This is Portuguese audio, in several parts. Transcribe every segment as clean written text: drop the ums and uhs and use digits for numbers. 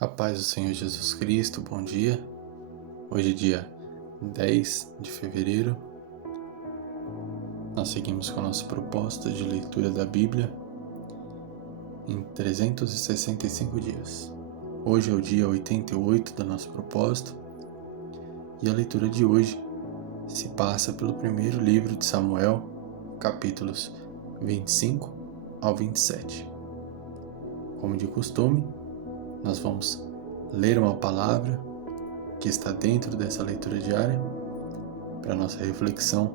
A paz do Senhor Jesus Cristo, bom dia. Hoje é dia 10 de fevereiro. Nós seguimos com a nossa proposta de leitura da Bíblia em 365 dias. Hoje é o dia 88 do nosso propósito e a leitura de hoje se passa pelo primeiro livro de Samuel, capítulos 25 ao 27. Como de costume, nós vamos ler uma palavra que está dentro dessa leitura diária para nossa reflexão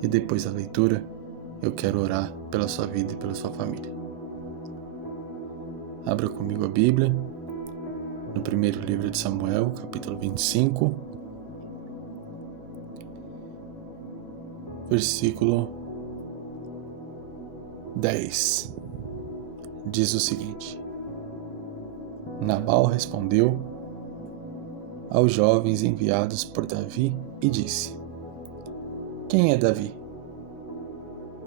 e depois da leitura eu quero orar pela sua vida e pela sua família. Abra comigo a Bíblia no primeiro livro de Samuel, capítulo 25, versículo 10. Diz o seguinte: Nabal respondeu aos jovens enviados por Davi e disse: Quem é Davi?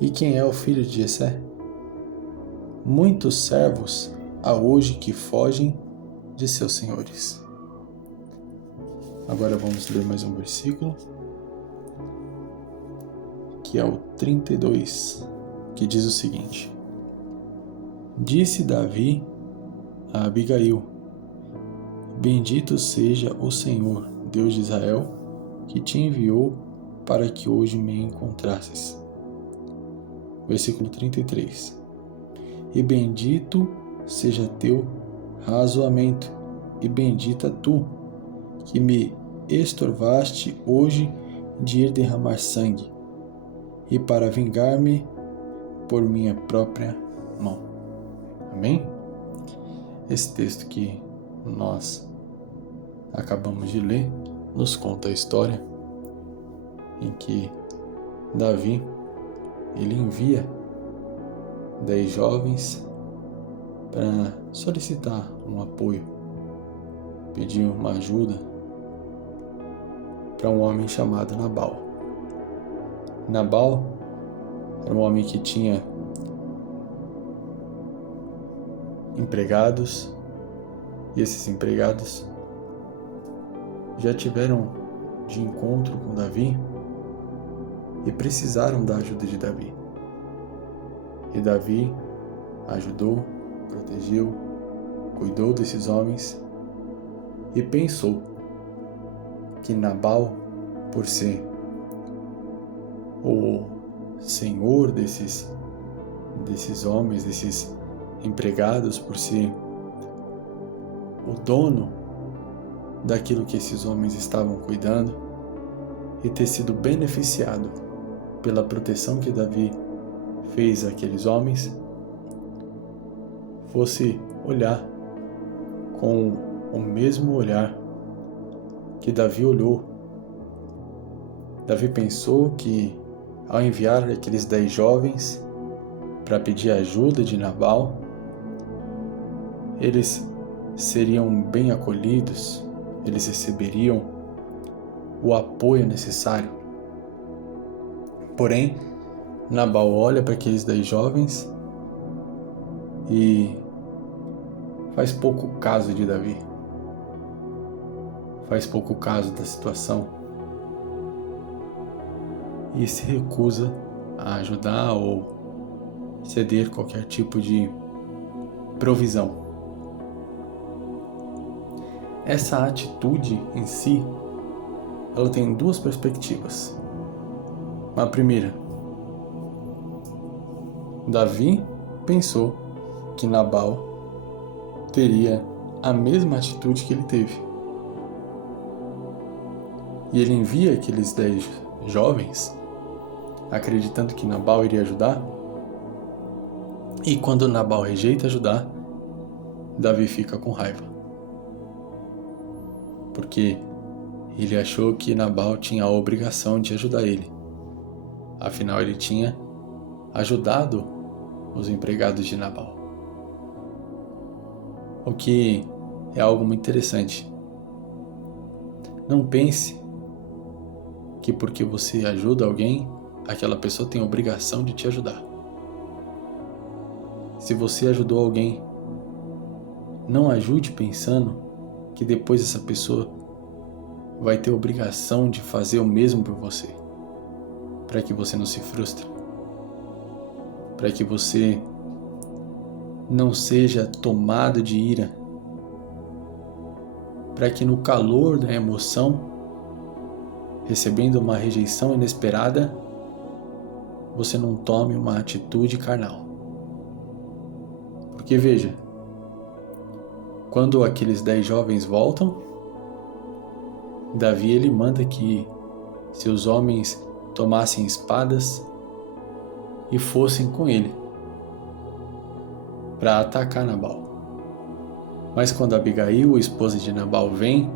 E quem é o filho de Jessé? Muitos servos há hoje que fogem de seus senhores. Agora vamos ler mais um versículo, que é o 32, que diz o seguinte: Disse Davi a Abigail: Bendito seja o Senhor, Deus de Israel, que te enviou para que hoje me encontrasses. Versículo 33. E bendito seja teu razoamento, e bendita tu, que me estorvaste hoje de ir derramar sangue, e para vingar-me por minha própria mão. Amém? Esse texto que nós acabamos de ler nos conta a história em que Davi ele envia 10 jovens para solicitar um apoio, pedir uma ajuda para um homem chamado Nabal. Nabal era um homem que tinha empregados, e esses empregados já tiveram de encontro com Davi e precisaram da ajuda de Davi. E Davi ajudou, protegeu, cuidou desses homens e pensou que Nabal, por ser o senhor desses homens, desses empregados, por ser o dono daquilo que esses homens estavam cuidando e ter sido beneficiado pela proteção que Davi fez àqueles homens, fosse olhar com o mesmo olhar que Davi olhou. Davi pensou que ao enviar aqueles 10 jovens para pedir ajuda de Nabal, eles seriam bem acolhidos, eles receberiam o apoio necessário. Porém, Nabal olha para aqueles 10 jovens e faz pouco caso de Davi, faz pouco caso da situação e se recusa a ajudar ou ceder qualquer tipo de provisão. Essa atitude em si, ela tem duas perspectivas. A primeira, Davi pensou que Nabal teria a mesma atitude que ele teve. E ele envia aqueles 10 jovens, acreditando que Nabal iria ajudar. E quando Nabal rejeita ajudar, Davi fica com raiva, porque ele achou que Nabal tinha a obrigação de ajudar ele. Afinal, ele tinha ajudado os empregados de Nabal. O que é algo muito interessante. Não pense que porque você ajuda alguém, aquela pessoa tem a obrigação de te ajudar. Se você ajudou alguém Não ajude pensando que depois essa pessoa vai ter a obrigação de fazer o mesmo por você, para que você não se frustre, para que você não seja tomado de ira, para que no calor da emoção, recebendo uma rejeição inesperada, você não tome uma atitude carnal. Porque veja, quando aqueles 10 jovens voltam, Davi ele manda que seus homens tomassem espadas e fossem com ele para atacar Nabal. Mas quando Abigail, esposa de Nabal, vem,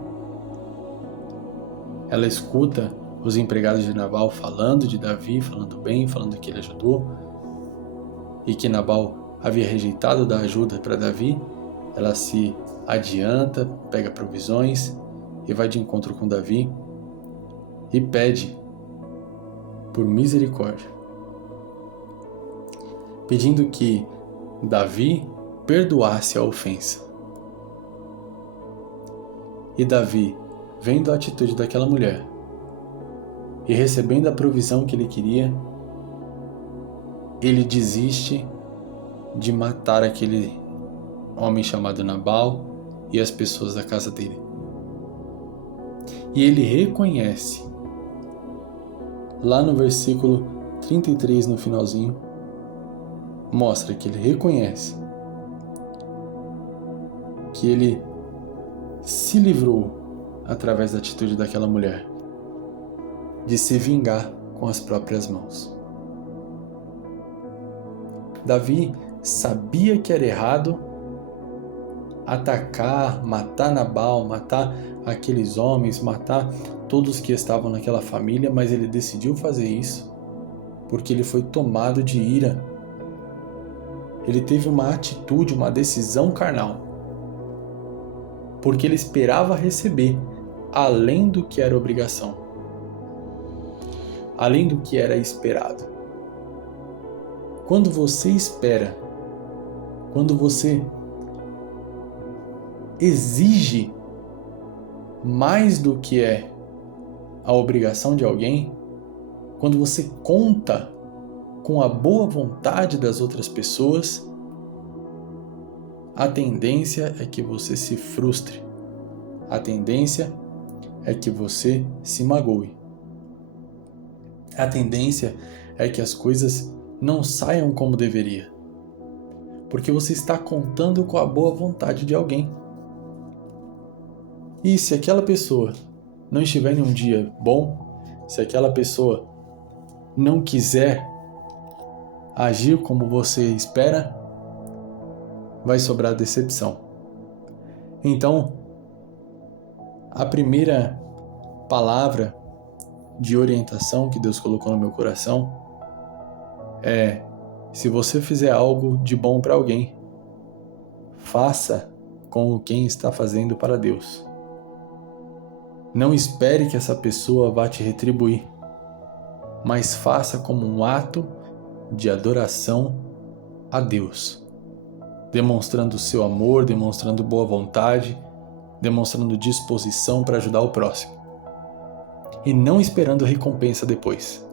ela escuta os empregados de Nabal falando de Davi, falando bem, falando que ele ajudou e que Nabal havia rejeitado dar ajuda para Davi. Ela se adianta, pega provisões e vai de encontro com Davi e pede por misericórdia, pedindo que Davi perdoasse a ofensa. E Davi, vendo a atitude daquela mulher e recebendo a provisão que ele queria, ele desiste de matar aquele homem chamado Nabal e as pessoas da casa dele. E ele reconhece, lá no versículo 33 no finalzinho, mostra que ele reconhece que ele se livrou através da atitude daquela mulher de se vingar com as próprias mãos. Davi sabia que era errado atacar, matar Nabal, matar aqueles homens, matar todos que estavam naquela família, mas ele decidiu fazer isso porque ele foi tomado de ira. Ele teve uma atitude, uma decisão carnal, porque ele esperava receber além do que era obrigação, além do que era esperado. Quando você espera, quando você exige mais do que é a obrigação de alguém, quando você conta com a boa vontade das outras pessoas, a tendência é que você se frustre. A tendência é que você se magoe. A tendência é que as coisas não saiam como deveria, porque você está contando com a boa vontade de alguém. E se aquela pessoa não estiver em um dia bom, se aquela pessoa não quiser agir como você espera, vai sobrar decepção. Então, a primeira palavra de orientação que Deus colocou no meu coração é: se você fizer algo de bom para alguém, faça como quem está fazendo para Deus. Não espere que essa pessoa vá te retribuir, mas faça como um ato de adoração a Deus, demonstrando seu amor, demonstrando boa vontade, demonstrando disposição para ajudar o próximo, e não esperando recompensa depois.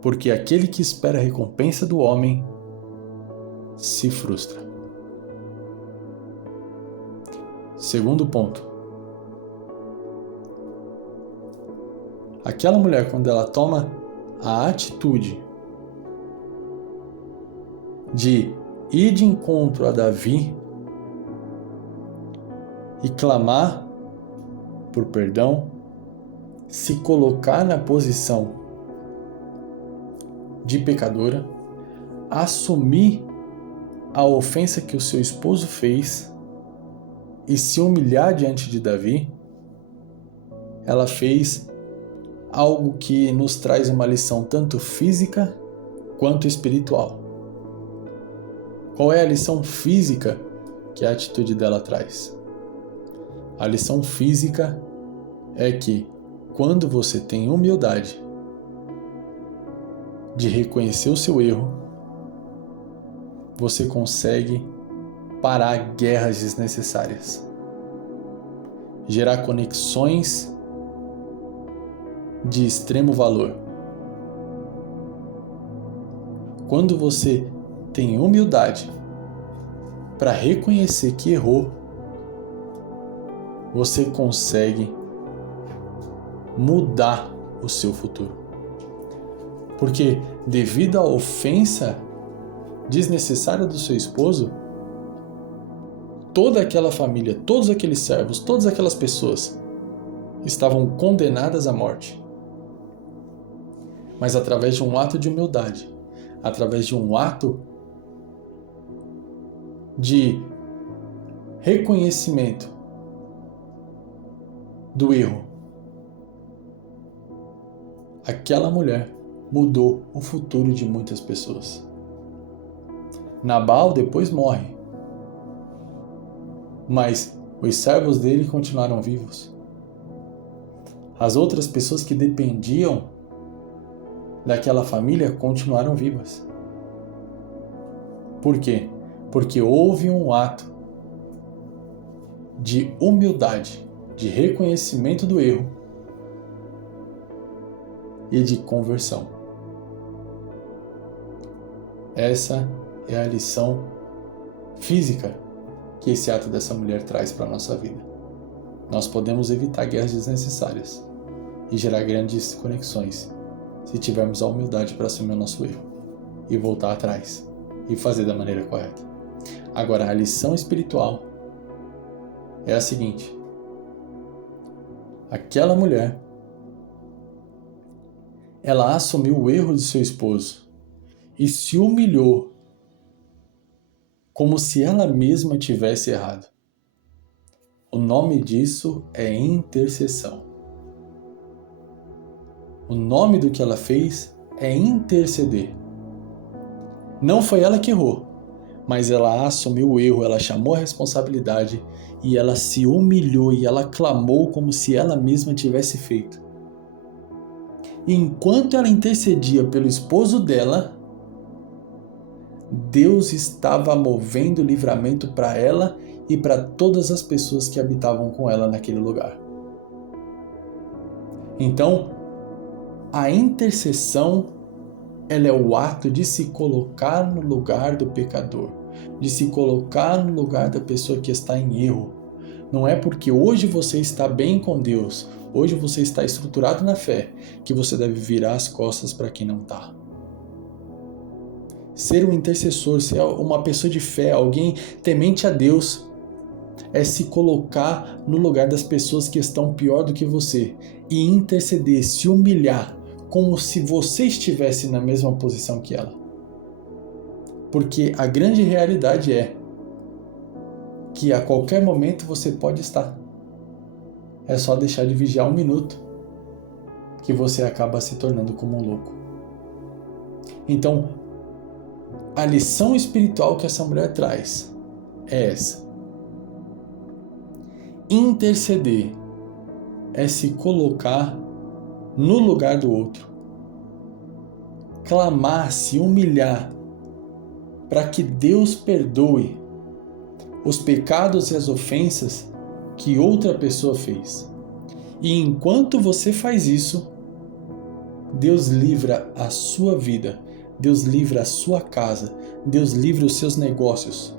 Porque aquele que espera a recompensa do homem se frustra. Segundo ponto. Aquela mulher, quando ela toma a atitude de ir de encontro a Davi e clamar por perdão, se colocar na posição de pecadora, assumir a ofensa que o seu esposo fez e se humilhar diante de Davi, ela fez algo que nos traz uma lição tanto física quanto espiritual. Qual é a lição física que a atitude dela traz? A lição física é que quando você tem humildade de reconhecer o seu erro, você consegue parar guerras desnecessárias, gerar conexões de extremo valor. Quando você tem humildade para reconhecer que errou, você consegue mudar o seu futuro. Porque devido à ofensa desnecessária do seu esposo, toda aquela família, todos aqueles servos, todas aquelas pessoas estavam condenadas à morte. Mas através de um ato de humildade, através de um ato de reconhecimento do erro, aquela mulher mudou o futuro de muitas pessoas. Nabal depois morre, mas os servos dele continuaram vivos. As outras pessoas que dependiam daquela família continuaram vivas. Por quê? Porque houve um ato de humildade, de reconhecimento do erro e de conversão. Essa é a lição física que esse ato dessa mulher traz para a nossa vida. Nós podemos evitar guerras desnecessárias e gerar grandes conexões se tivermos a humildade para assumir o nosso erro e voltar atrás e fazer da maneira correta. Agora, a lição espiritual é a seguinte: aquela mulher, ela assumiu o erro de seu esposo e se humilhou como se ela mesma tivesse errado. O nome disso é intercessão. O nome do que ela fez é interceder. Não foi ela que errou, mas ela assumiu o erro, ela chamou a responsabilidade e ela se humilhou e ela clamou como se ela mesma tivesse feito. E enquanto ela intercedia pelo esposo dela, Deus estava movendo livramento para ela e para todas as pessoas que habitavam com ela naquele lugar. Então, a intercessão, ela é o ato de se colocar no lugar do pecador, de se colocar no lugar da pessoa que está em erro. Não é porque hoje você está bem com Deus, hoje você está estruturado na fé, que você deve virar as costas para quem não está. Ser um intercessor, ser uma pessoa de fé, alguém temente a Deus, é se colocar no lugar das pessoas que estão pior do que você e interceder, se humilhar, como se você estivesse na mesma posição que ela. Porque a grande realidade é que a qualquer momento você pode estar. É só deixar de vigiar 1 minuto que você acaba se tornando como um louco. Então, a lição espiritual que essa mulher traz é essa. Interceder é se colocar no lugar do outro. Clamar, se humilhar para que Deus perdoe os pecados e as ofensas que outra pessoa fez. E enquanto você faz isso, Deus livra a sua vida, Deus livra a sua casa, Deus livra os seus negócios.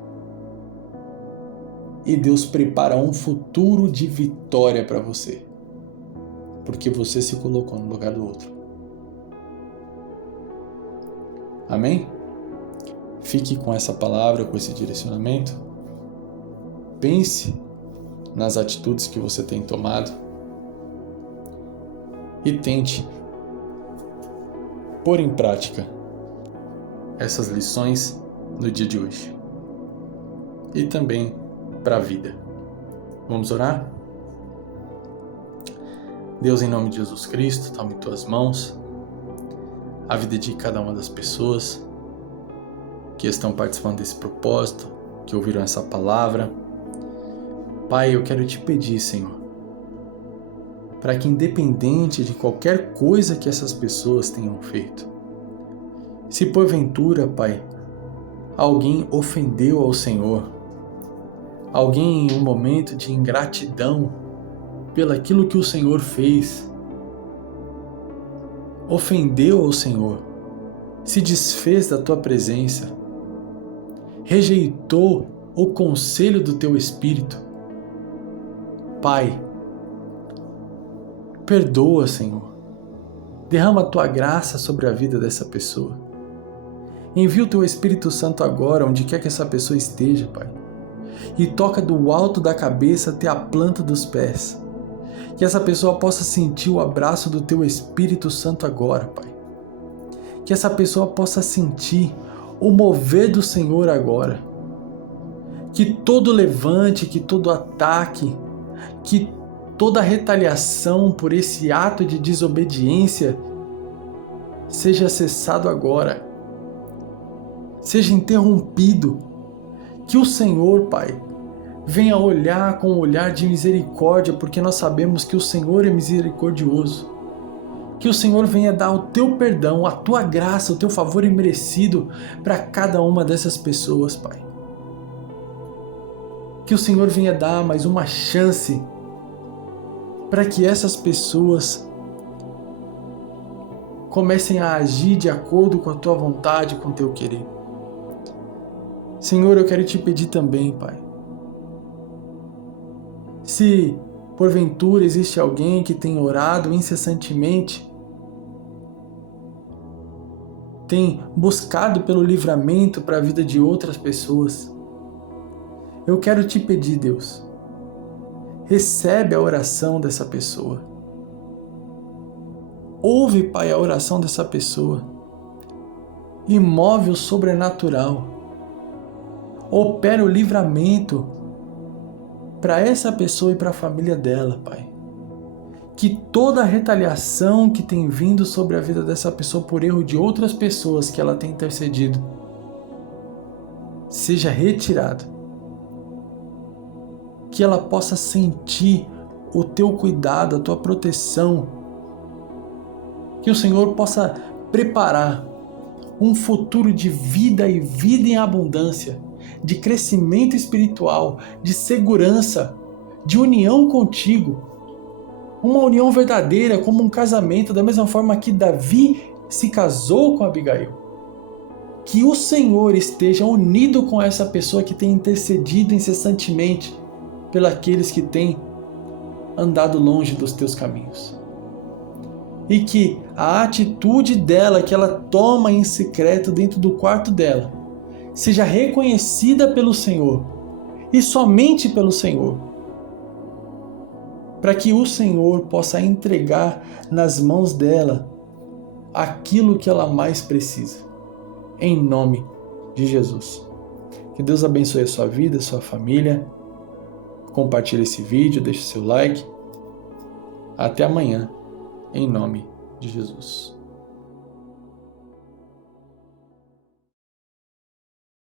E Deus prepara um futuro de vitória para você, porque você se colocou no lugar do outro. Amém? Fique com essa palavra, com esse direcionamento. Pense nas atitudes que você tem tomado e tente pôr em prática essas lições no dia de hoje e também para a vida. Vamos orar? Deus, em nome de Jesus Cristo, toma em tuas mãos a vida de cada uma das pessoas que estão participando desse propósito, que ouviram essa palavra. Pai, eu quero te pedir, Senhor, para que independente de qualquer coisa que essas pessoas tenham feito, se porventura, Pai, alguém ofendeu ao Senhor, alguém em um momento de ingratidão pelaquilo que o Senhor fez, ofendeu ao Senhor, se desfez da tua presença, rejeitou o conselho do teu Espírito. Pai, perdoa, Senhor. Derrama a tua graça sobre a vida dessa pessoa. Envia o teu Espírito Santo agora, onde quer que essa pessoa esteja, Pai, e toca do alto da cabeça até a planta dos pés. Que essa pessoa possa sentir o abraço do teu Espírito Santo agora, Pai. Que essa pessoa possa sentir o mover do Senhor agora. Que todo levante, que todo ataque, que toda retaliação por esse ato de desobediência seja cessado agora. Seja interrompido. Que o Senhor, Pai, venha olhar com um olhar de misericórdia, porque nós sabemos que o Senhor é misericordioso. Que o Senhor venha dar o teu perdão, a tua graça, o teu favor imerecido para cada uma dessas pessoas, Pai. Que o Senhor venha dar mais uma chance para que essas pessoas comecem a agir de acordo com a tua vontade, com o teu querer. Senhor, eu quero te pedir também, Pai, se porventura existe alguém que tem orado incessantemente, tem buscado pelo livramento para a vida de outras pessoas, eu quero te pedir, Deus, recebe a oração dessa pessoa. Ouve, Pai, a oração dessa pessoa e move o sobrenatural. Opera o livramento para essa pessoa e para a família dela, Pai. Que toda a retaliação que tem vindo sobre a vida dessa pessoa por erro de outras pessoas que ela tem intercedido seja retirada. Que ela possa sentir o teu cuidado, a tua proteção. Que o Senhor possa preparar um futuro de vida e vida em abundância, de crescimento espiritual, de segurança, de união contigo. Uma união verdadeira, como um casamento, da mesma forma que Davi se casou com Abigail. Que o Senhor esteja unido com essa pessoa que tem intercedido incessantemente pelos que têm andado longe dos teus caminhos. E que a atitude dela, que ela toma em secreto dentro do quarto dela, seja reconhecida pelo Senhor e somente pelo Senhor, para que o Senhor possa entregar nas mãos dela aquilo que ela mais precisa, em nome de Jesus. Que Deus abençoe a sua vida, a sua família. Compartilhe esse vídeo, deixe seu like. Até amanhã, em nome de Jesus.